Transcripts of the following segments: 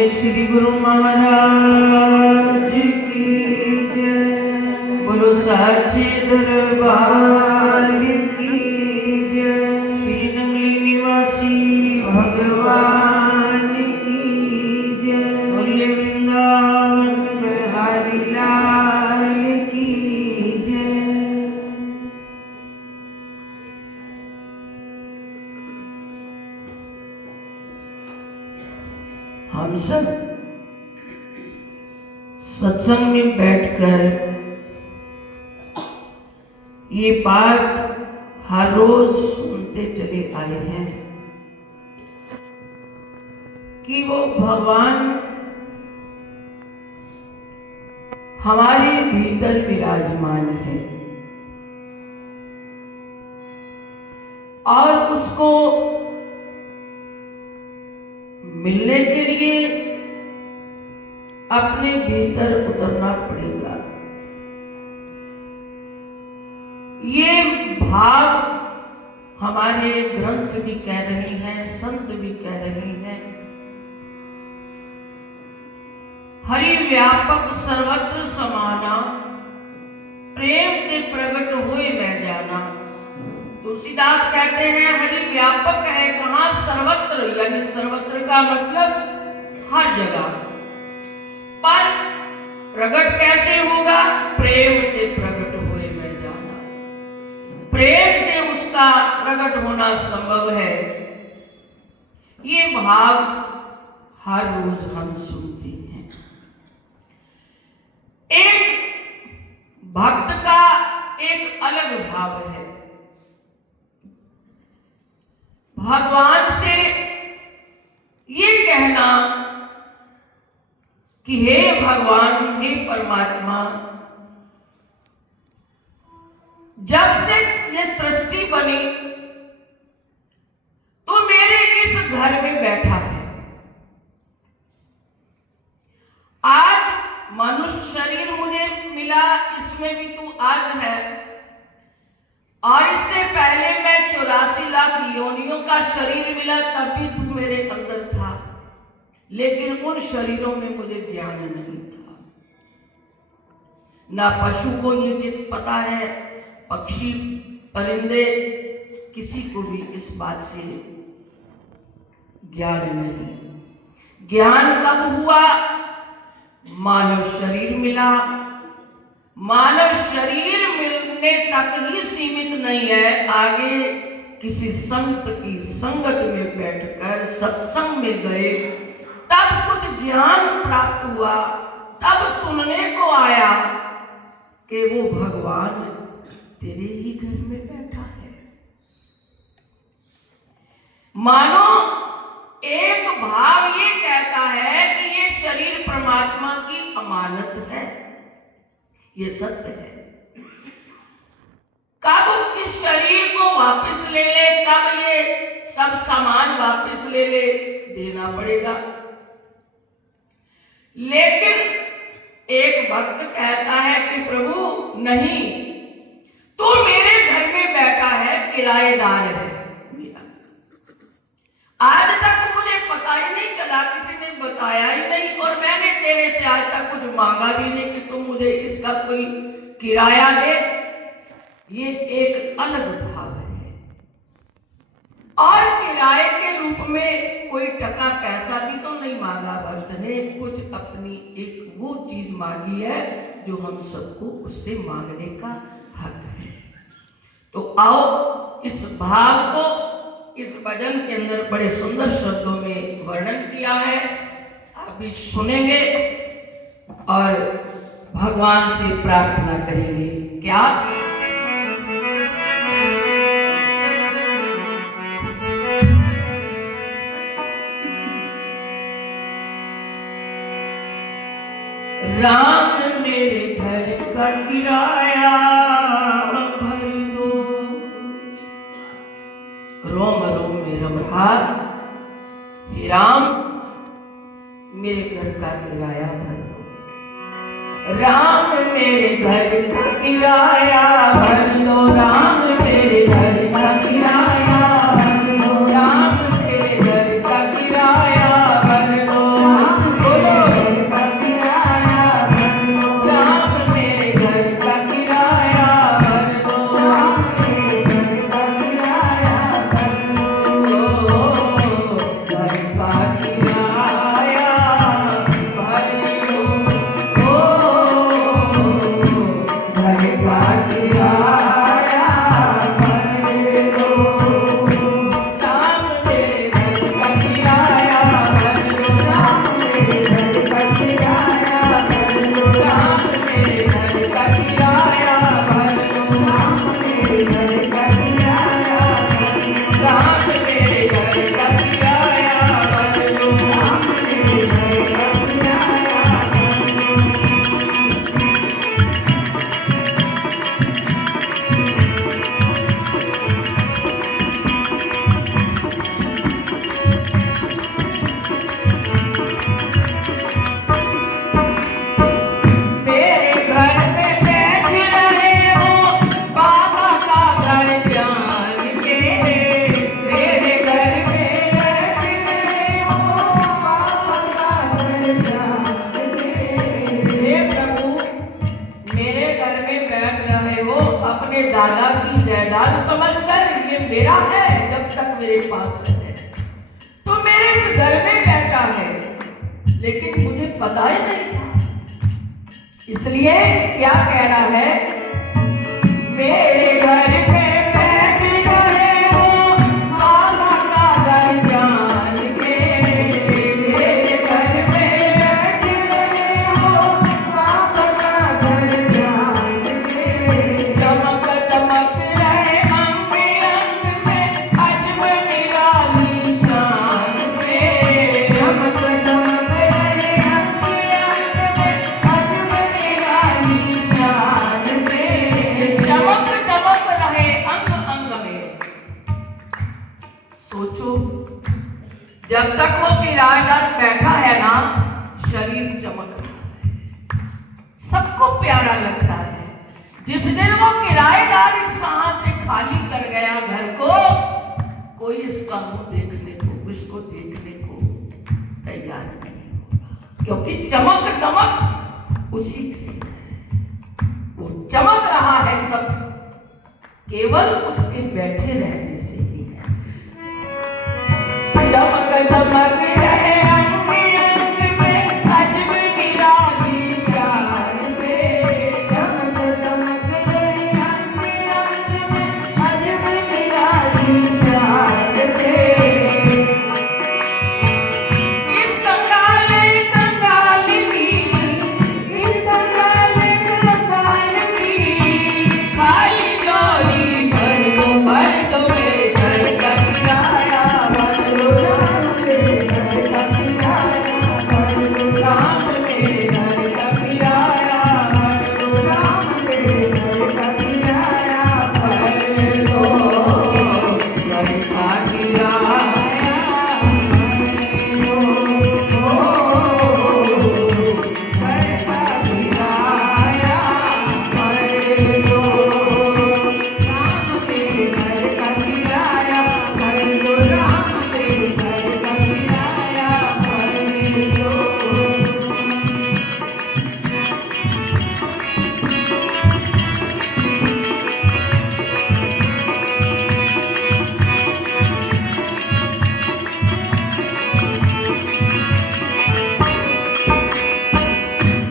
श्री गुरु महाराज की जय। बोलो साचे दरबार की जय। श्री नगली निवासी भगवान की जय। बोलिए वृंदावन बिहारी लाल की जय। हम सब सत्संग में बैठकर ये बात हर रोज सुनते चले आए हैं कि वो भगवान हमारे भीतर विराजमान है और उसको मिलने के लिए अपने भीतर उतरना पड़ेगा। ये भाव हमारे ग्रंथ भी कह रहे हैं, संत भी कह रहे हैं। हरि व्यापक सर्वत्र समाना, प्रेम के प्रगट हुए मैं जाना। तुलसीदास कहते हैं हरि व्यापक है कहां, सर्वत्र, यानी सर्वत्र का मतलब हर जगह। पर प्रगट कैसे होगा? प्रेम के प्रगट हुए मैं जाना। प्रेम से उसका प्रगट होना संभव है। ये भाव हर रोज हम सुनते हैं। एक भक्त का एक अलग भाव है। भगवान से ये कहना कि हे भगवान, हे परमात्मा, जब से ये सृष्टि बनी तो मेरे इस घर में बैठा है। आज मनुष्य शरीर मुझे मिला, इसमें भी तू आज है। और इससे पहले मैं 84 लाख योनियों का शरीर मिला, तब भी तू मेरे अंदर था। लेकिन उन शरीरों में मुझे ज्ञान नहीं था। ना पशु को ये चित पता है, पक्षी परिंदे किसी को भी इस बात से ज्ञान नहीं। ज्ञान कब हुआ? मानव शरीर मिला। मानव शरीर मिलने तक ही सीमित नहीं है, आगे किसी संत की संगत में बैठकर सत्संग में गए, तब कुछ ज्ञान प्राप्त हुआ। तब सुनने को आया कि वो भगवान तेरे ही घर में बैठा है। मानो एक भाव ये कहता है कि ये शरीर परमात्मा की अमानत है। ये सत्य है। कब इस शरीर को वापस ले ले, कब ये सब सामान वापस ले ले, देना पड़ेगा। लेकिन एक भक्त कहता है कि प्रभु नहीं, तू मेरे घर में बैठा है, किराएदार है मेरा। आज तक मुझे पता ही नहीं चला, किसी ने बताया ही नहीं, और मैंने तेरे से आज तक कुछ मांगा भी नहीं कि तुम मुझे इसका कोई किराया दे। ये एक अलग भाव है। और किराए के रूप में कोई टका पैसा भी तो नहीं मांगा, भक्त ने कुछ अपनी एक वो चीज मांगी है जो हम सबको उससे मांगने का हक है। तो आओ इस भाव को इस भजन के अंदर बड़े सुंदर शब्दों में वर्णन किया है, आप भी सुनेंगे और भगवान से प्रार्थना करेंगे। क्या? राम मेरे घर का किराया भर दो। रोम रोम में रम रहा, हे राम मेरे घर का किराया भर दो। राम मेरे घर का किराया भर दो, राम मेरे घर का किराया भर दो, राम मेरे घर का किराया भर दो। जान समझकर ये मेरा है, जब तक मेरे पास है तो मेरे इस घर में बैठा है, लेकिन मुझे पता ही नहीं था। इसलिए क्या कह रहा है, मेरे घर पे बैठ रहे हो मामा का घर जान के, मेरे घर पे बैठ रहे हो मामा का घर जान के, चमक चमक रहे अंग अंग में अजब निराली शान से, चमक चमक रहे अंग अंग में अजब निराली शान से, चमक चमक रहे अंग अंग में। सोचो, जब तक वो किराएदार बैठा है ना, शरीर चमक रहा है, सबको प्यारा लगता है। जिस दिन वो किराएदार इस हाथ से खाली कर गया घर को, कोई इसका मुंह देखने को, उसको देखने को तैयार नहीं होगा, क्योंकि चमक दमक उसी से है। वो चमक रहा है सब केवल उसके बैठे रहने से ही है। चमक दमक रहे अंग अंग में अजब निराली शान से, चमक दमक रहे अंग अंग में अजब निराली शान से। इस कंगाल की, इस कंगाल की खाली झोली भर दो मेरे घर का किराया, भर दो राम मेरे घर का किराया, भर दो राम मेरे घर का किराया, भर दो राम मेरे घर का किराया, भर दो घर का किराया,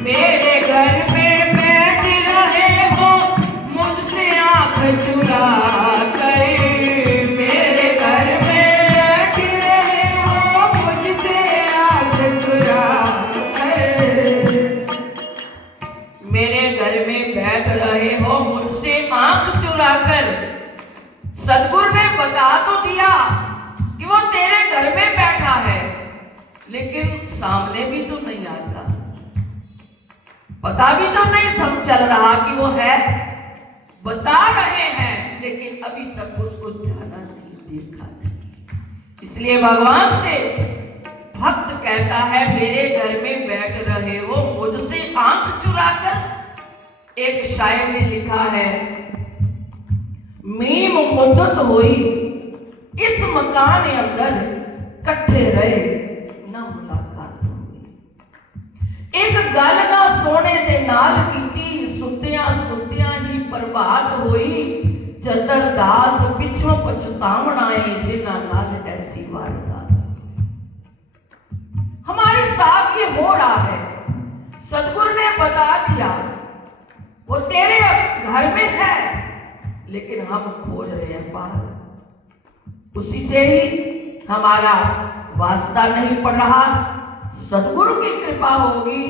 मेरे घर में बैठ रहे हो मुझसे आंख चुरा कर, मेरे घर में बैठ रहे हो मुझसे आंख चुरा कर, मेरे घर में बैठ रहे हो मुझसे आंख चुरा कर। सदगुरु ने बता तो दिया कि वो तेरे घर में बैठा है, लेकिन सामने भी तो नहीं आता, पता भी तो नहीं सब चल रहा कि वो है। बता रहे हैं लेकिन अभी तक उसको जाना नहीं, देखा नहीं। इसलिए भगवान से भक्त कहता है, मेरे घर में बैठ रहे हो मुझसे आंख चुराकर। एक शायर ने लिखा है, मीम मुद्दत हुई इस मकान अंदर, कट्ठे रहे ना मुलाकात हुई। एक गल ना सोने दे नाल कीती, सुत्तियां सुत्तियां ही प्रभात हुई। चतर दास पिछों पछतावण आए, जिन्हां नाल ऐसी वारदात। हमारे साथ ये हो रहा है, सदगुरु ने बता दिया वो तेरे घर में है, लेकिन हम खोज रहे हैं बाहर। उसी से ही हमारा वास्ता नहीं पड़ रहा। सदगुरु की कृपा होगी,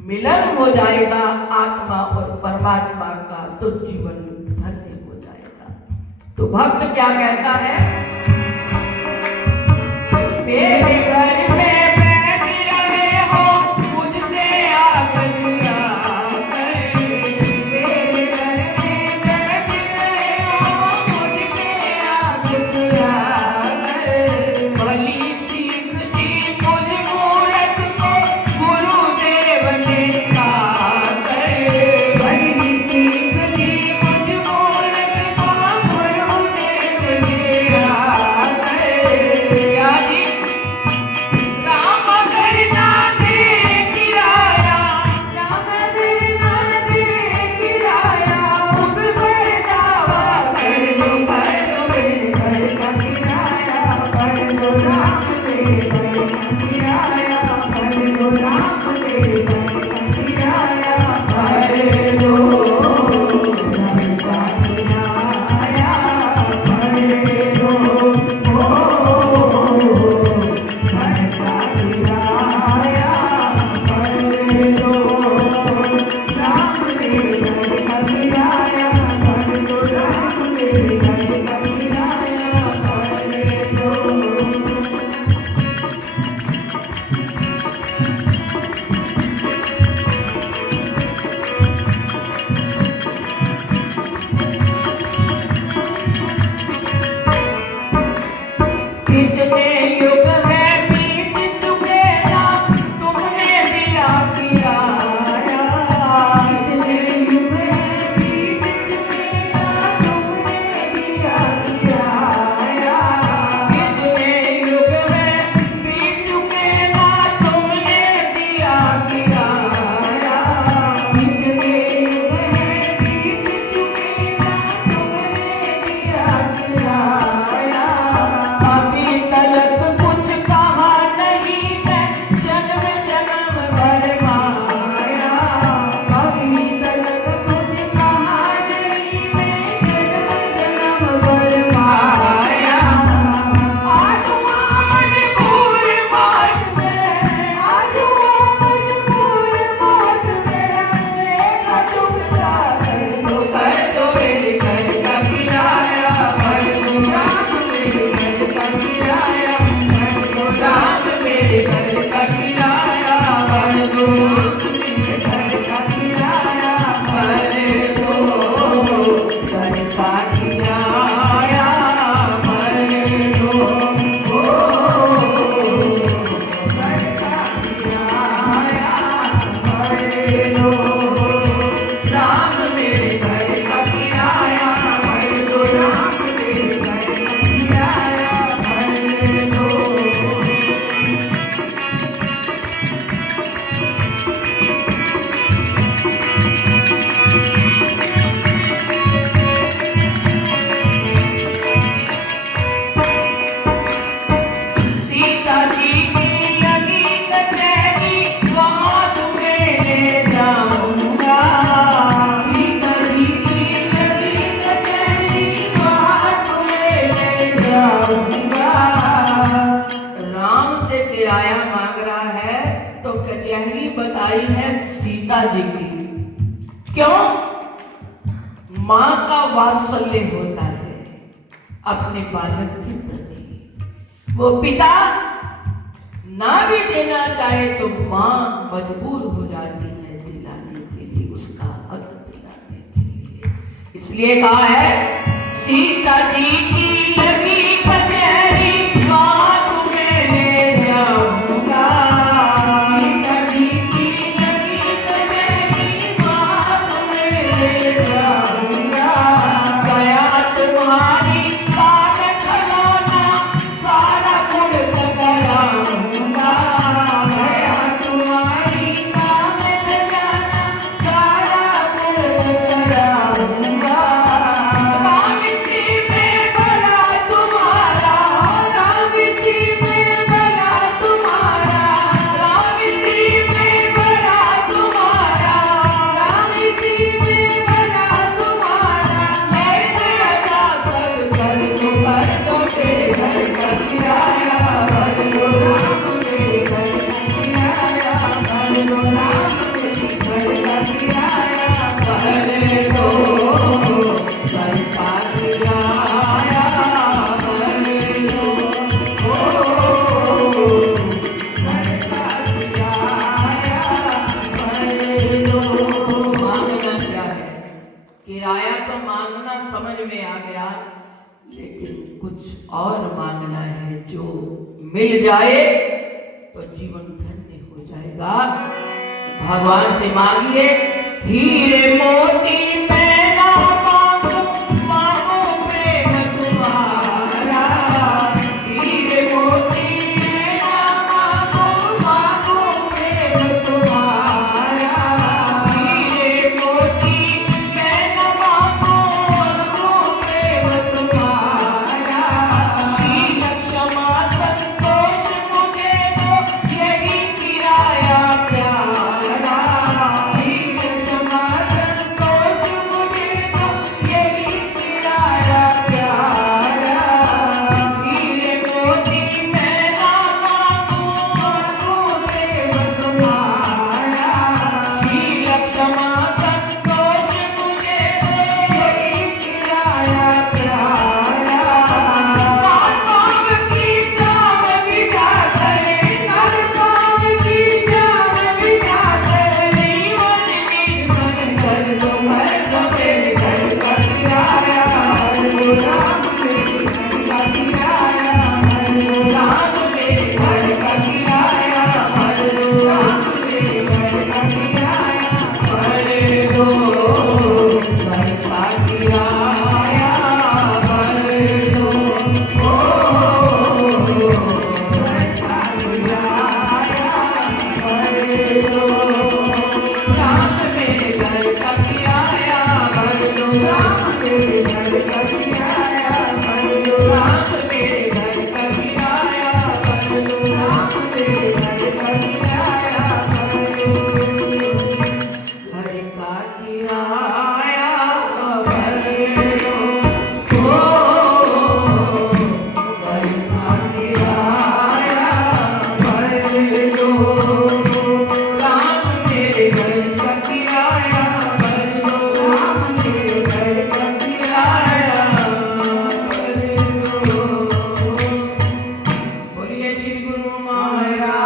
मिलन हो जाएगा आत्मा और परमात्मा का, तो जीवन धन्य हो जाएगा। तो भक्त क्या कहता है, मेरे घर में बैठ रहे हो मुझसे आंख चुरा कर, मेरे घर में बैठ रहे हो मुझसे आंख चुरा कर। भली सीख दी मुझ मूरख को गुरुदेव ने कहा कर, भली सीख दी मुझ मूरख को गुरुदेव ने कहा कर। बताई है सीता जी की। क्यों? मां का वात्सल्य होता है अपने बालक के प्रति। वो पिता ना भी देना चाहे तो मां मजबूर हो जाती है दिलाने के लिए, उसका हक दिलाने के लिए। इसलिए कहा है सीता जी की लगी कचहरी वहां तुम्हें ले जाऊंगा। सीता जी की लगी कचहरी वहां तुम्हें ले जाऊंगा। गया तुम्हारी बात खजाना सारा गुण कराऊंगा। गया तुम्हारी काम खजाना सारा गुण कराऊंगा। किराया तो मांगना समझ में आ गया, लेकिन कुछ और मांगना है जो मिल जाए तो जीवन धन्य हो जाएगा। भगवान से मांगिए हीरे मोती मैना मांगो मांगो प्रेम तुम्हारा। हीरे मोती मैना मांगो मांगो प्रेम तुम्हारा। हीरे मोती मैना मांगो मांगो प्रेम तुम्हारा। शील क्षमा संतोष मुझे दो यही किराया बोलिए श्री गुरु महाराज